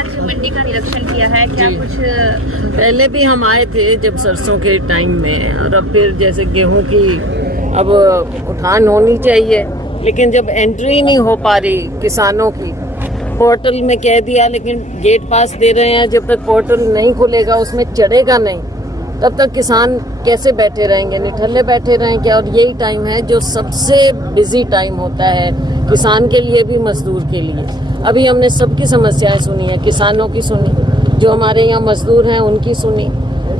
आज मंडी का निरीक्षण किया है, क्या कुछ? पहले भी हम आए थे जब सरसों के टाइम में, और अब फिर जैसे गेहूं की अब उठान होनी चाहिए, लेकिन जब एंट्री नहीं हो पा रही किसानों की, पोर्टल में कह दिया लेकिन गेट पास दे रहे हैं, जब तक पोर्टल नहीं खुलेगा उसमें चढ़ेगा नहीं तब तक किसान कैसे बैठे रहेंगे, निठल्ले बैठे रहेंगे। और यही टाइम है जो सबसे बिजी टाइम होता है किसान के लिए भी, मजदूर के लिए। अभी हमने सबकी समस्याएं सुनी है, किसानों की सुनी, जो हमारे यहाँ मजदूर हैं उनकी सुनी,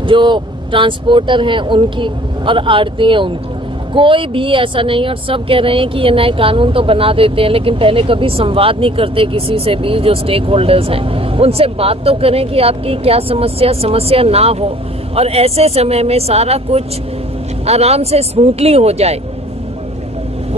जो ट्रांसपोर्टर हैं उनकी, और आड़ती हैं उनकी। कोई भी ऐसा नहीं, और सब कह रहे हैं कि ये नए कानून तो बना देते हैं, लेकिन पहले कभी संवाद नहीं करते किसी से भी, जो स्टेक होल्डर्स हैं उनसे बात तो करें कि आपकी क्या समस्या ना हो, और ऐसे समय में सारा कुछ आराम से स्मूथली हो जाए,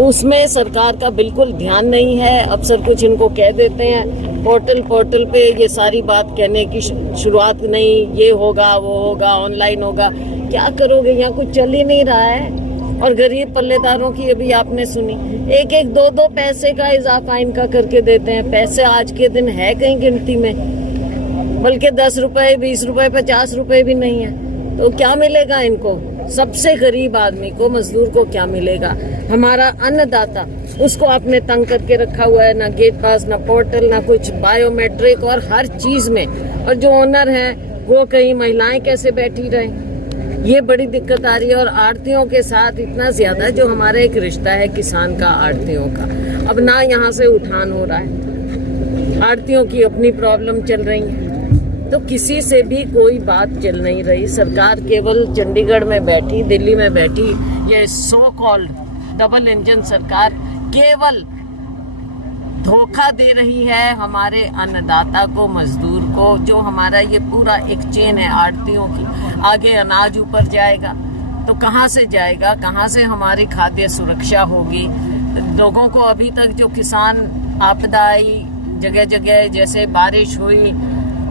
उसमें सरकार का बिल्कुल ध्यान नहीं है। अफसर कुछ इनको कह देते हैं, पोर्टल पे ये सारी बात कहने की शुरुआत, नहीं ये होगा वो होगा ऑनलाइन होगा, क्या करोगे, यहाँ कुछ चल ही नहीं रहा है। और गरीब पल्लेदारों की अभी आपने सुनी, एक 2 पैसे का इजाफा इनका करके देते हैं। पैसे आज के दिन है कहीं गिनती में, बल्कि 10 रुपए 20 रुपए 50 रुपए भी नहीं है, तो क्या मिलेगा इनको? सबसे गरीब आदमी को, मजदूर को क्या मिलेगा? हमारा अन्नदाता, उसको आपने तंग करके रखा हुआ है, ना गेट पास, ना पोर्टल, ना कुछ बायोमेट्रिक, और हर चीज में। और जो ओनर है वो कहीं महिलाएं कैसे बैठी रहें, ये बड़ी दिक्कत आ रही है। और आड़तियों के साथ इतना ज्यादा, जो हमारा एक रिश्ता है किसान का आड़तियों का, अब ना यहाँ से उठान हो रहा है, आड़तियों की अपनी प्रॉब्लम चल रही है, तो किसी से भी कोई बात चल नहीं रही। सरकार केवल चंडीगढ़ में बैठी, दिल्ली में बैठी, ये सो कॉल्ड डबल इंजन सरकार केवल धोखा दे रही है हमारे अन्नदाता को, मजदूर को, जो हमारा ये पूरा एक चेन है आड़तियों की। आगे अनाज ऊपर जाएगा तो कहाँ से जाएगा, कहाँ से हमारी खाद्य सुरक्षा होगी? लोगों को अभी तक जो किसान आपदा आई, जगह जगह जैसे बारिश हुई,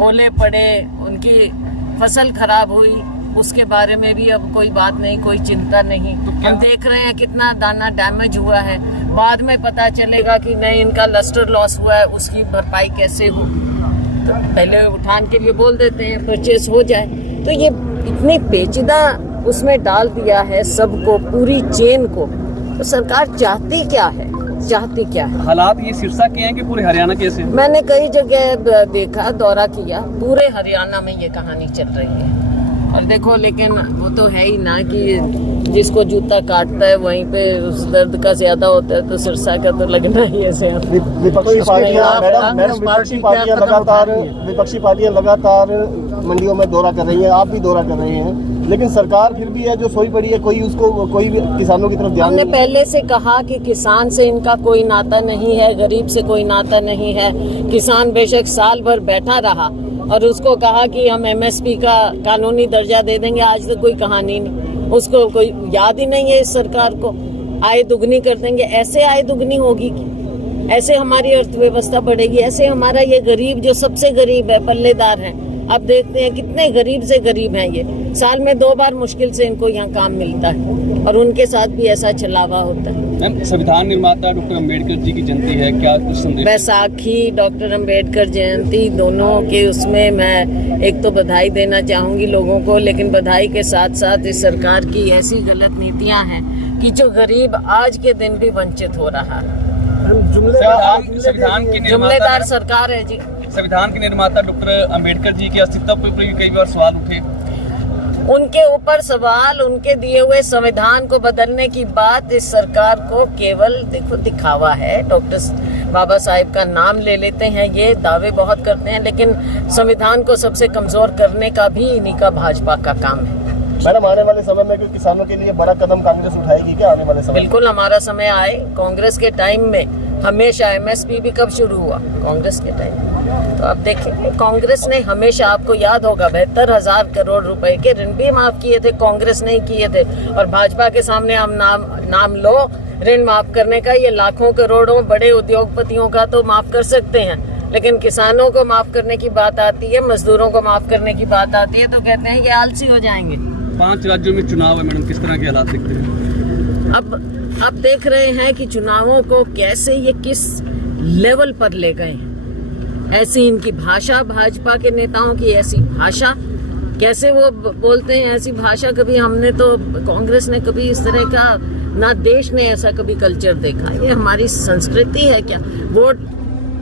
ओले पड़े, उनकी फसल खराब हुई, उसके बारे में भी अब कोई बात नहीं, कोई चिंता नहीं। हम देख रहे हैं कितना दाना डैमेज हुआ है, बाद में पता चलेगा कि नहीं इनका लस्टर लॉस हुआ है, उसकी भरपाई कैसे हो। तो पहले उठान के लिए बोल देते हैं, परचेस हो जाए। तो ये इतनी पेचीदा उसमें डाल दिया है सबको, पूरी चेन को। तो सरकार चाहती क्या है? हालात ये सिरसा के हैं कि पूरे हरियाणा के ऐसे? मैंने कई जगह देखा, दौरा किया, पूरे हरियाणा में ये कहानी चल रही है। और देखो, लेकिन वो तो है ही ना कि जिसको जूता काटता है वहीं पे उस दर्द का ज्यादा होता है, तो सिरसा का तो लगना ही है। विपक्षी पार्टियां लगातार मंडियों में दौरा कर रही हैं, आप भी दौरा कर रहे हैं, लेकिन सरकार फिर भी है जो सोई पड़ी है, कोई भी किसानों की तरफ ध्यान हमने पहले से कहा कि किसान से इनका कोई नाता नहीं है, गरीब से कोई नाता नहीं है। किसान बेशक साल भर बैठा रहा और उसको कहा कि हम MSP का कानूनी दर्जा दे देंगे, आज तक कोई कहानी नहीं, उसको कोई याद ही नहीं है इस सरकार को। आय दुगनी कर देंगे, ऐसे आय दुगनी होगी कि ऐसे हमारी अर्थव्यवस्था बढ़ेगी, ऐसे हमारा ये गरीब जो सबसे गरीब है, पल्लेदार है, आप देखते हैं कितने गरीब से गरीब हैं ये, साल में 2 बार मुश्किल से इनको यहाँ काम मिलता है, और उनके साथ भी ऐसा छलावा होता है। संविधान निर्माता डॉक्टर अम्बेडकर जी की जयंती है, क्या कुछ संदेश? बैसाखी, डॉक्टर अम्बेडकर जयंती, दोनों के उसमें मैं एक तो बधाई देना चाहूंगी लोगों को, लेकिन बधाई के साथ साथ इस सरकार की ऐसी गलत नीतियां हैं कि जो गरीब आज के दिन भी वंचित हो रहा है। जुम्मेदार सरकार है जी। संविधान के निर्माता डॉक्टर अम्बेडकर जी के अस्तित्व पर भी कई बार सवाल उठे, उनके ऊपर सवाल, उनके दिए हुए संविधान को बदलने की बात इस सरकार को केवल देखो दिखावा है। डॉक्टर बाबा साहेब का नाम ले लेते हैं, ये दावे बहुत करते हैं, लेकिन संविधान को सबसे कमजोर करने का भी इन्हीं का भाजपा का काम है। मैडम, आने वाले समय में कोई किसानों के लिए बड़ा कदम कांग्रेस उठाएगी क्या आने वाले समय? बिल्कुल, हमारा समय आए। कांग्रेस के टाइम में हमेशा MSP भी कब शुरू हुआ? कांग्रेस के टाइम। तो आप देखेंगे कांग्रेस ने हमेशा, आपको याद होगा, 72,000 करोड़ रुपए के ऋण भी माफ किए थे, कांग्रेस नहीं किए थे। और भाजपा के सामने हम नाम लो ऋण माफ करने का, ये लाखों करोड़ों बड़े उद्योगपतियों का तो माफ कर सकते हैं, लेकिन किसानों को माफ करने की बात आती है, मजदूरों को माफ करने की बात आती है तो कहते हैं ये आलसी हो जाएंगे। 5 राज्यों में चुनाव है मैडम, किस तरह के हालात दिखते हैं? अब देख रहे हैं कि चुनावों को कैसे ये किस लेवल पर ले गए। ऐसी इनकी भाषा, भाजपा के नेताओं की ऐसी भाषा, कैसे वो बोलते हैं ऐसी भाषा। कभी हमने तो, कांग्रेस ने कभी इस तरह का, ना देश ने ऐसा कभी कल्चर देखा। ये हमारी संस्कृति है क्या?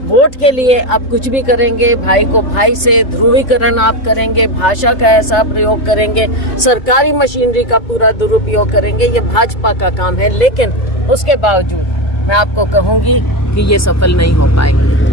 वोट के लिए आप कुछ भी करेंगे, भाई को भाई से ध्रुवीकरण आप करेंगे, भाषा का ऐसा प्रयोग करेंगे, सरकारी मशीनरी का पूरा दुरुपयोग करेंगे, ये भाजपा का काम है। लेकिन उसके बावजूद मैं आपको कहूंगी कि ये सफल नहीं हो पाएंगे।